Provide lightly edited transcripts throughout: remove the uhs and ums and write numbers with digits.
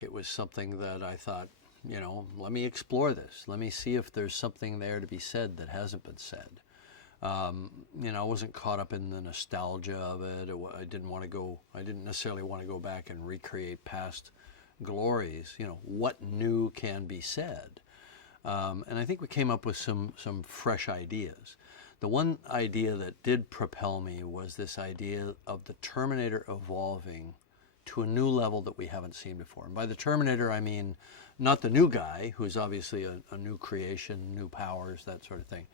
It was something that I thought, let me explore this. Let me see if there's something there to be said that hasn't been said. I wasn't caught up in the nostalgia of it. I didn't necessarily want to go back and recreate past glories. What new can be said? And I think we came up with some fresh ideas. The one idea that did propel me was this idea of the Terminator evolving to a new level that we haven't seen before. And by the Terminator, I mean not the new guy, who's obviously a new creation, new powers, that sort of thing,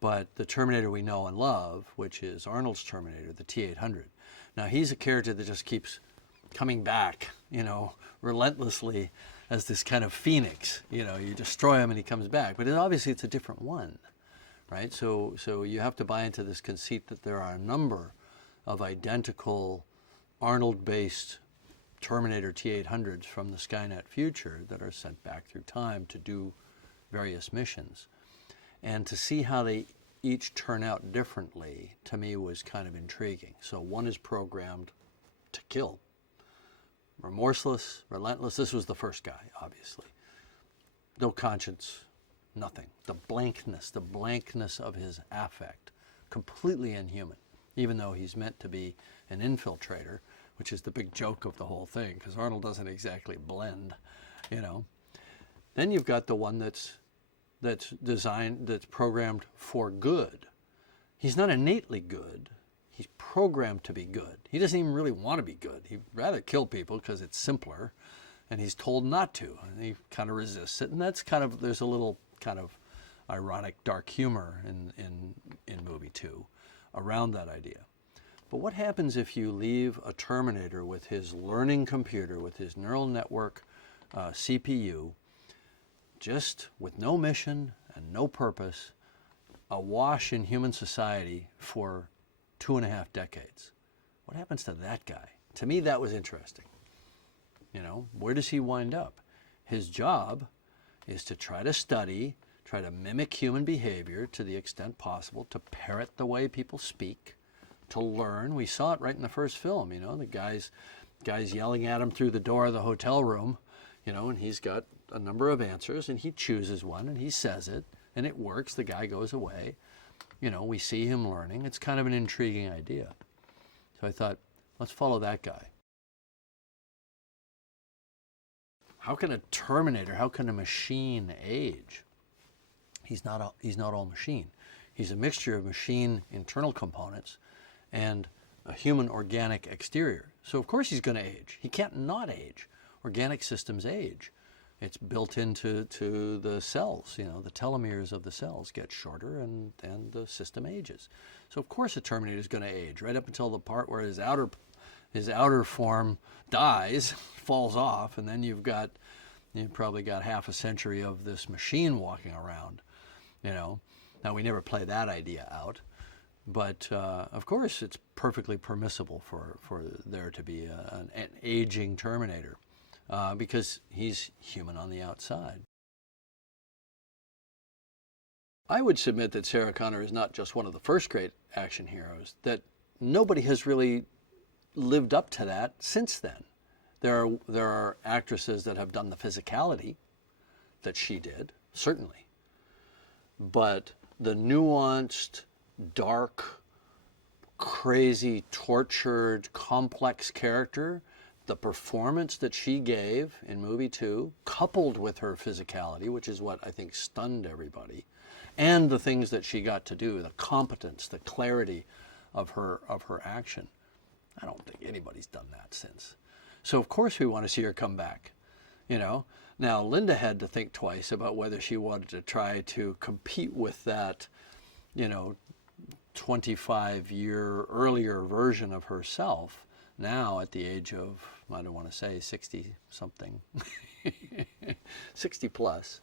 but the Terminator we know and love, which is Arnold's Terminator, the T-800. Now, he's a character that just keeps coming back, relentlessly as this kind of phoenix. You destroy him and he comes back. But obviously it's a different one, right? So you have to buy into this conceit that there are a number of identical Arnold-based Terminator T-800s from the Skynet future that are sent back through time to do various missions. And to see how they each turn out differently, to me, was kind of intriguing. So one is programmed to kill. Remorseless, relentless. This was the first guy, obviously. No conscience, nothing. The blankness of his affect. Completely inhuman, even though he's meant to be an infiltrator, which is the big joke of the whole thing, because Arnold doesn't exactly blend, Then you've got the one that's designed, that's programmed for good. He's not innately good. He's programmed to be good. He doesn't even really want to be good. He'd rather kill people because it's simpler, and he's told not to, and he kind of resists it. And that's there's a little kind of ironic dark humor in movie 2 around that idea. But what happens if you leave a Terminator with his learning computer, with his neural network CPU, just with no mission and no purpose, awash in human society for 2.5 decades? What happens to that guy? To me, that was interesting. Where does he wind up? His job is to try to study, try to mimic human behavior to the extent possible, to parrot the way people speak, to learn. We saw it right in the first film, the guy's yelling at him through the door of the hotel room, and he's got a number of answers, and he chooses one, and he says it, and it works. The guy goes away. We see him learning. It's kind of an intriguing idea. So I thought, let's follow that guy. How can a Terminator, how can a machine age? He's not all machine. He's a mixture of machine internal components and a human organic exterior. So of course he's going to age. He can't not age. Organic systems age. It's built into the cells. The telomeres of the cells get shorter, and the system ages. So of course a Terminator is going to age, right up until the part where his outer form dies, falls off, and then you've probably got half a century of this machine walking around. Now we never play that idea out, but of course it's perfectly permissible for there to be an aging Terminator. Because he's human on the outside. I would submit that Sarah Connor is not just one of the first great action heroes, that nobody has really lived up to that since then. There are actresses that have done the physicality that she did, certainly. But the nuanced, dark, crazy, tortured, complex character, the performance that she gave in movie 2, coupled with her physicality, which is what I think stunned everybody, and the things that she got to do, the competence, the clarity of her action. I don't think anybody's done that since. So of course we want to see her come back. Now Linda had to think twice about whether she wanted to try to compete with that, 25-year earlier version of herself, now at the age of, I don't want to say 60 something, 60 plus.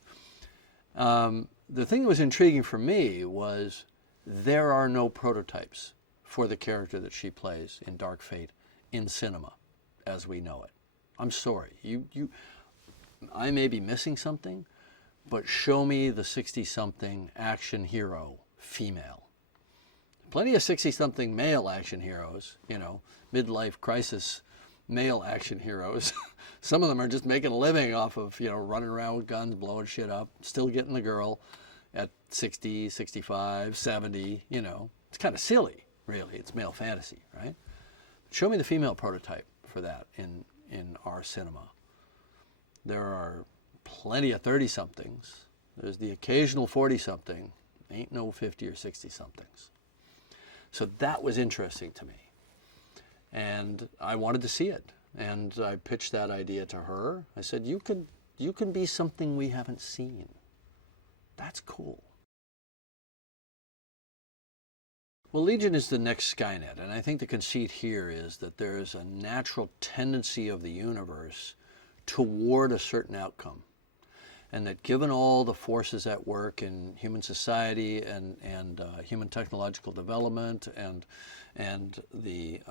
The thing that was intriguing for me was there are no prototypes for the character that she plays in Dark Fate in cinema as we know it. I'm sorry, I may be missing something, but show me the 60-something action hero female. Plenty of 60-something male action heroes, midlife crisis, male action heroes. Some of them are just making a living off of, running around with guns, blowing shit up, still getting the girl at 60, 65, 70, It's kind of silly, really. It's male fantasy, right? Show me the female prototype for that in our cinema. There are plenty of 30-somethings. There's the occasional 40-something. Ain't no 50 or 60-somethings. So that was interesting to me. And I wanted to see it. And I pitched that idea to her. I said, you can be something we haven't seen. That's cool. Well, Legion is the next Skynet, and I think the conceit here is that there is a natural tendency of the universe toward a certain outcome, and that given all the forces at work in human society and human technological development and the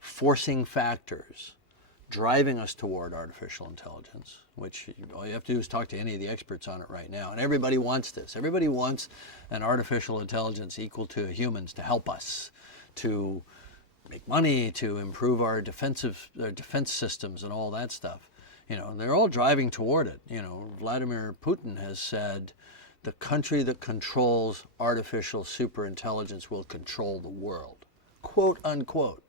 forcing factors driving us toward artificial intelligence, which all you have to do is talk to any of the experts on it right now. And everybody wants this. Everybody wants an artificial intelligence equal to humans to help us, to make money, to improve our defense systems and all that stuff. They're all driving toward it. Vladimir Putin has said the country that controls artificial superintelligence will control the world, quote unquote.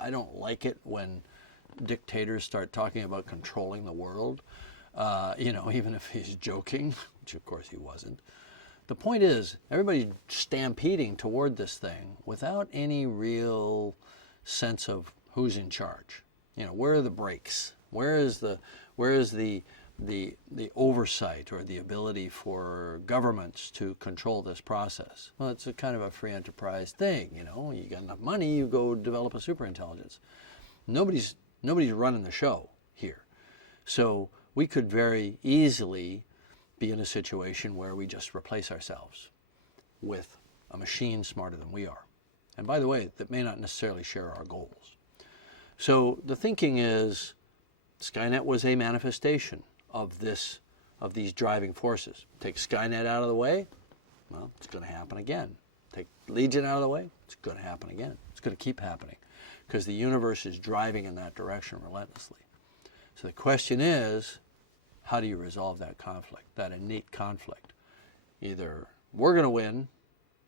I don't like it when dictators start talking about controlling the world, even if he's joking, which of course he wasn't. The point is, everybody's stampeding toward this thing without any real sense of who's in charge. Where are the brakes? Where is the oversight or the ability for governments to control this process? Well, it's a kind of a free enterprise thing. You got enough money, you go develop a superintelligence. Nobody's running the show here. So we could very easily be in a situation where we just replace ourselves with a machine smarter than we are. And by the way, that may not necessarily share our goals. So the thinking is Skynet was a manifestation of these driving forces. Take Skynet out of the way, well, it's going to happen again. Take Legion out of the way, it's going to happen again. It's going to keep happening because the universe is driving in that direction relentlessly. So the question is, how do you resolve that conflict, that innate conflict? Either we're going to win,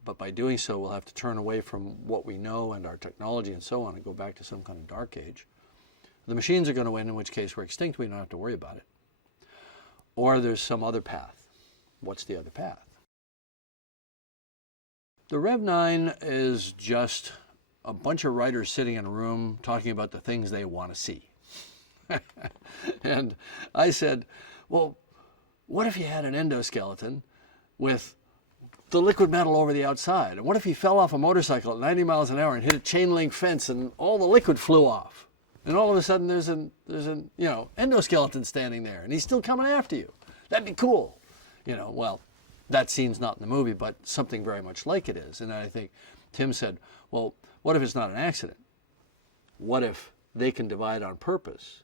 but by doing so we'll have to turn away from what we know and our technology and so on and go back to some kind of dark age. The machines are going to win, in which case we're extinct, we don't have to worry about it. Or there's some other path. What's the other path? The Rev 9 is just a bunch of writers sitting in a room talking about the things they want to see. And I said, well, what if you had an endoskeleton with the liquid metal over the outside? And what if he fell off a motorcycle at 90 miles an hour and hit a chain link fence and all the liquid flew off? And all of a sudden there's an endoskeleton standing there and he's still coming after you. That'd be cool. Well, that scene's not in the movie, but something very much like it is. And I think Tim said, well, what if it's not an accident? What if they can divide on purpose?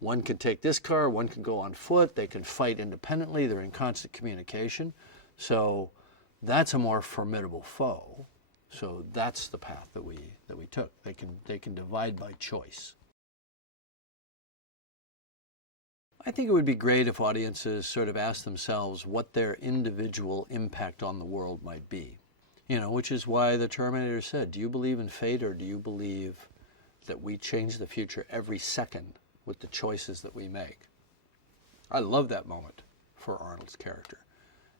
One can take this car, one can go on foot, they can fight independently, they're in constant communication. So that's a more formidable foe. So that's the path that we took. They can divide by choice. I think it would be great if audiences sort of asked themselves what their individual impact on the world might be. Which is why the Terminator said, do you believe in fate or do you believe that we change the future every second with the choices that we make? I love that moment for Arnold's character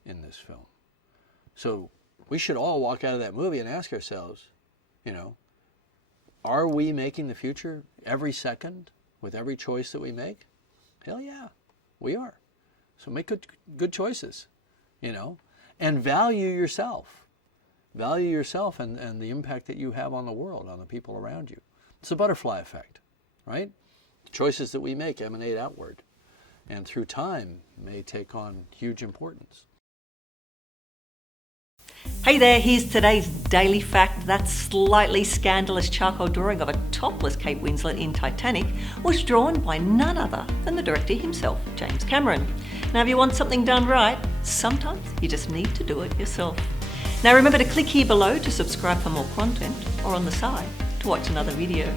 in this film. So we should all walk out of that movie and ask ourselves, are we making the future every second with every choice that we make? Hell yeah, we are. So make good choices, and value yourself. Value yourself and the impact that you have on the world, on the people around you. It's a butterfly effect, right? The choices that we make emanate outward, and through time may take on huge importance. Hey there, here's today's daily fact. That slightly scandalous charcoal drawing of a topless Kate Winslet in Titanic was drawn by none other than the director himself, James Cameron. Now, if you want something done right, sometimes you just need to do it yourself. Now remember to click here below to subscribe for more content, or on the side to watch another video.